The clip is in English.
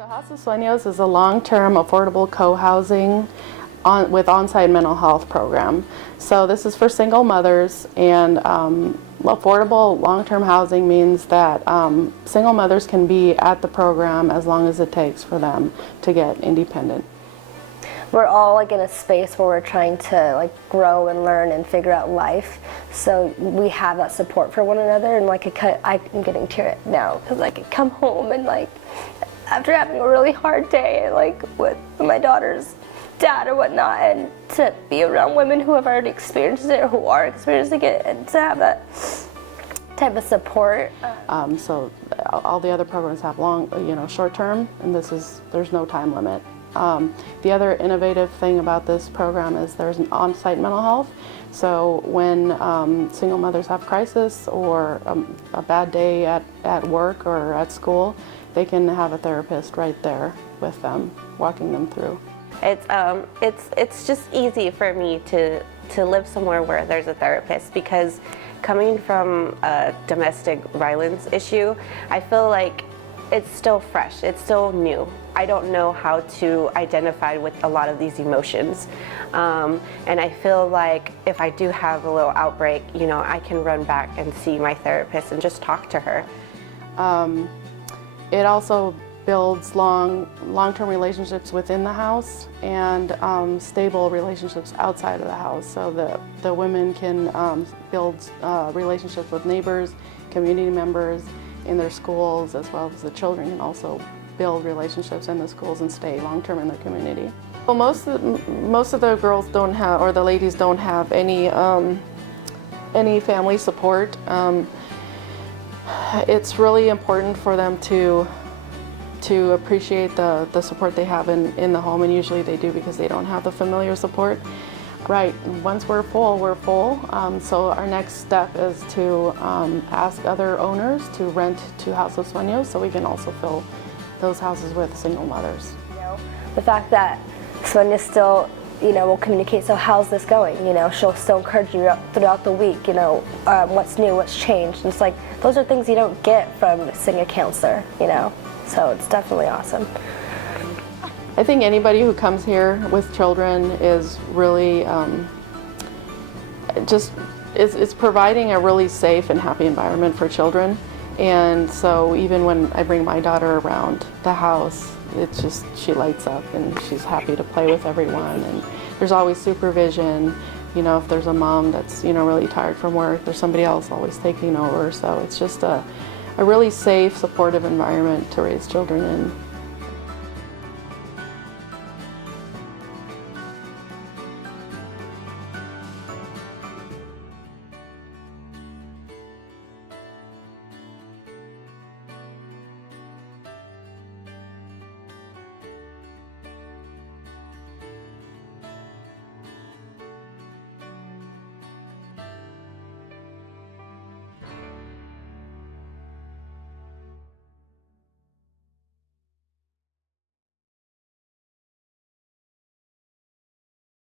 So House of Sueños is a long-term affordable co-housing with on-site mental health program. So this is for single mothers, and affordable long-term housing means that single mothers can be at the program as long as it takes for them to get independent. We're all like in a space where we're trying to like grow and learn and figure out life. So we have that support for one another, and like I'm getting teary now because I could come home and like after having a really hard day like with my daughter's dad or whatnot, and to be around women who have already experienced it or who are experiencing it, and to have that type of support. So all the other programs have short term, and there's no time limit. The other innovative thing about this program is there's an on-site mental health. So when single mothers have crisis or a bad day at work or at school, they can have a therapist right there with them, walking them through. It's just easy for me to live somewhere where there's a therapist, because coming from a domestic violence issue, I feel like it's still fresh, it's still new. I don't know how to identify with a lot of these emotions. And I feel like if I do have a little outbreak, I can run back and see my therapist and just talk to her. It also builds long-term relationships within the house and stable relationships outside of the house. So the women can build relationships with neighbors, community members in their schools, as well as the children can also build relationships in the schools and stay long-term in their community. Well, most of the girls don't have, or the ladies don't have any family support. It's really important for them to appreciate the support they have in the home, and usually they do because they don't have the familiar support. Right, once we're full, we're full. So our next step is to ask other owners to rent to House of Sueños, so we can also fill those houses with single mothers. The fact that Sonia still, will communicate, so how's this going? She'll still encourage you throughout the week, what's new, what's changed. And it's like, those are things you don't get from seeing a counselor, So it's definitely awesome. I think anybody who comes here with children is really it's providing a really safe and happy environment for children. And so even when I bring my daughter around the house, it's just, she lights up and she's happy to play with everyone. And there's always supervision. If there's a mom that's really tired from work, there's somebody else always taking over. So it's just a really safe, supportive environment to raise children in.